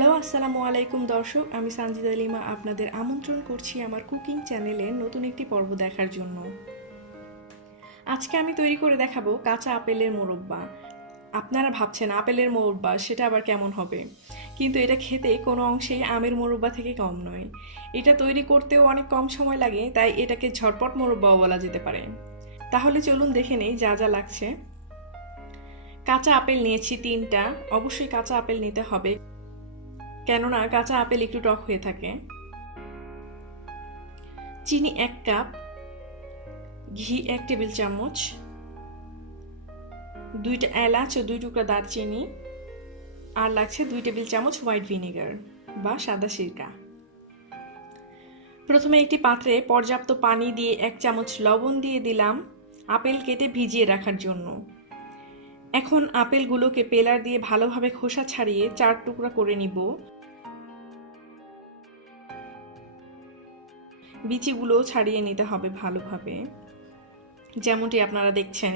Hello, আসসালামু আলাইকুম দর্শক। আমি সানজিদা লিমা আপনাদের আমন্ত্রণ করছি আমার কুকিং চ্যানেলের নতুন একটি পর্ব দেখার জন্য। আজকে আমি তৈরি করে দেখাবো কাঁচা আপেলের মোরব্বা। আপনারা ভাবছেন আপেলের মোরব্বা সেটা আবার কেমন হবে, কিন্তু এটা খেতে কোনো অংশেই আমের মোরব্বা থেকে কম নয়। এটা তৈরি করতেও অনেক কম সময় লাগে, তাই এটাকে ঝটপট মোরব্বাও বলা যেতে পারে। তাহলে চলুন দেখে নেই যা যা লাগছে। কাঁচা আপেল নিয়েছি 3টা। অবশ্যই কাঁচা আপেল নিতে হবে, কেননা কাঁচা আপেল একটু টক হয়ে থাকে। চিনি 1 কাপ, ঘি 1 টেবিল চামচ, 2টা এলাচ ও 2 টুকরা দারচিনি, আর লাগছে 2 টেবিল চামচ হোয়াইট ভিনেগার বা সাদা সিরকা। প্রথমে একটি পাত্রে পর্যাপ্ত পানি দিয়ে 1 চামচ লবণ দিয়ে দিলাম আপেল কেটে ভিজিয়ে রাখার জন্য। এখন আপেলগুলোকে পেলার দিয়ে ভালোভাবে খোসা ছাড়িয়ে 4 টুকরা করে নিব। বিচিগুলো ছাড়িয়ে নিতে হবে ভালোভাবে, যেমনটি আপনারা দেখছেন।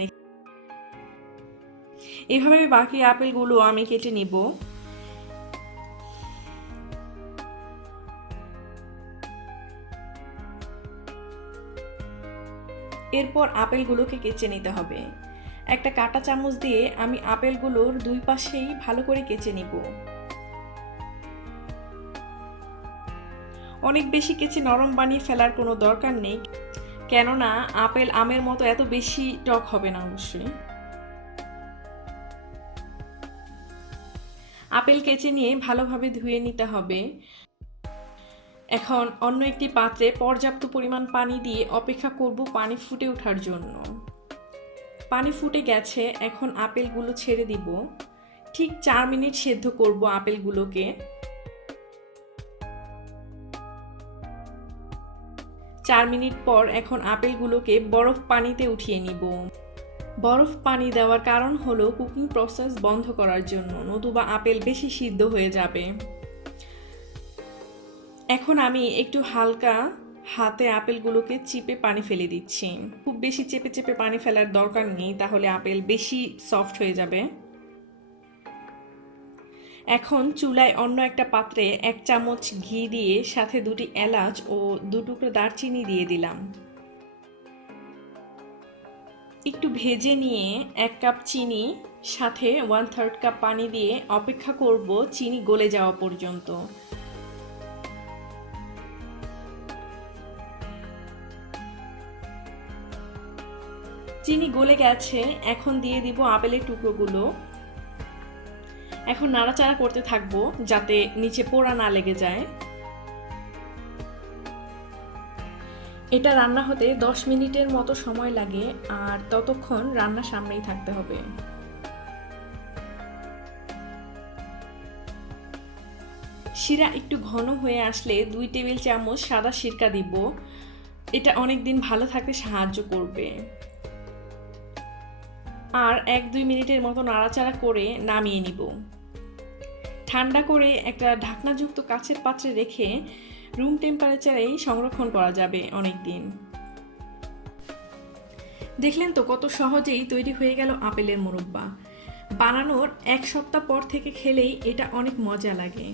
এভাবে বাকি আপেলগুলো আমি কেটে নিব। এরপর আপেলগুলোকে কেচে নিতে হবে। একটা কাঁটা চামচ দিয়ে আমি আপেলগুলোর 2 পাশেই ভালো করে কেচে নিব। অনেক বেশি কেচে নরম বানিয়ে ফেলার কোনো দরকার নেই, কেননা আপেল আমের মতো এত বেশি টক হবে না। অবশ্যই আপেল কেচে নিয়ে ভালোভাবে ধুয়ে নিতে হবে। এখন অন্য একটি পাত্রে পর্যাপ্ত পরিমাণ পানি দিয়ে অপেক্ষা করব পানি ফুটে ওঠার জন্য। পানি ফুটে গেছে, এখন আপেলগুলো ছেড়ে দিব। ঠিক 4 মিনিট সেদ্ধ করব আপেলগুলোকে। 4 মিনিট পর এখন আপেলগুলোকে বরফ পানিতে উঠিয়ে নিব। বরফ পানি দেওয়ার কারণ হলো কুকিং প্রসেস বন্ধ করার জন্য, নতুবা আপেল বেশি সিদ্ধ হয়ে যাবে। এখন আমি একটু হালকা হাতে আপেলগুলোকে চিপে পানি ফেলে দিচ্ছি। খুব বেশি চেপে চেপে পানি ফেলার দরকার নেই, তাহলে আপেল বেশি সফট হয়ে যাবে। এখন চুলায় অন্য একটা পাত্রে 1 চামচ ঘি দিয়ে সাথে 2টি এলাচ ও 2 টুকরো দারচিনি দিয়ে দিলাম। একটু ভেজে নিয়ে 1 কাপ চিনি সাথে 1/3 কাপ পানি দিয়ে অপেক্ষা করব চিনি গলে যাওয়া পর্যন্ত। চিনি গলে গেছে, এখন দিয়ে দিব আপেলের টুকরোগুলো। এখন নাড়াচাড়া করতে থাকবো যাতে নিচে পোড়া না লেগে যায়। এটা রান্না হতে 10 মিনিটের মতো সময় লাগে, আর ততক্ষণ রান্না সামনেই থাকতে হবে। শিরা একটু ঘন হয়ে আসলে 2 টেবিল চামচ সাদা সিরকা দিব। এটা অনেক দিন ভালো থাকতে সাহায্য করবে। আর 1-2 মিনিটের মতো নাড়াচাড়া করে নামিয়ে নিব। ঠান্ডা করে একটা ঢাকনাযুক্ত কাচের পাত্রে রেখে রুম টেম্পারেচারেই সংরক্ষণ করা যাবে অনেক দিন। দেখলেন তো কত সহজেই তৈরি হয়ে গেল আপেলের মোরব্বা। বানানোর 1 সপ্তাহ পর থেকে খেলেই এটা অনেক মজা লাগে।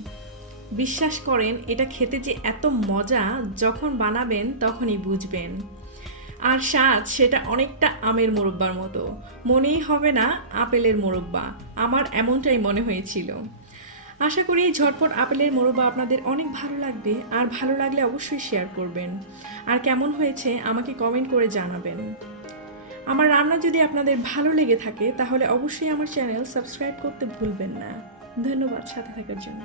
বিশ্বাস করেন, এটা খেতে যে এত মজা, যখন বানাবেন তখনই বুঝবেন। আর স্বাদ সেটা অনেকটা আমের মোরব্বার মতো, মনেই হবে না আপেলের মোরব্বা। আমার এমনটাই মনে হয়েছিল। আশা করি এই ঝটপট আপেলের মোরব্বা আপনাদের অনেক ভালো লাগবে, আর ভালো লাগলে অবশ্যই শেয়ার করবেন। আর কেমন হয়েছে আমাকে কমেন্ট করে জানাবেন। আমার রান্না যদি আপনাদের ভালো লেগে থাকে তাহলে অবশ্যই আমার চ্যানেল সাবস্ক্রাইব করতে ভুলবেন না। ধন্যবাদ সাথে থাকার জন্য।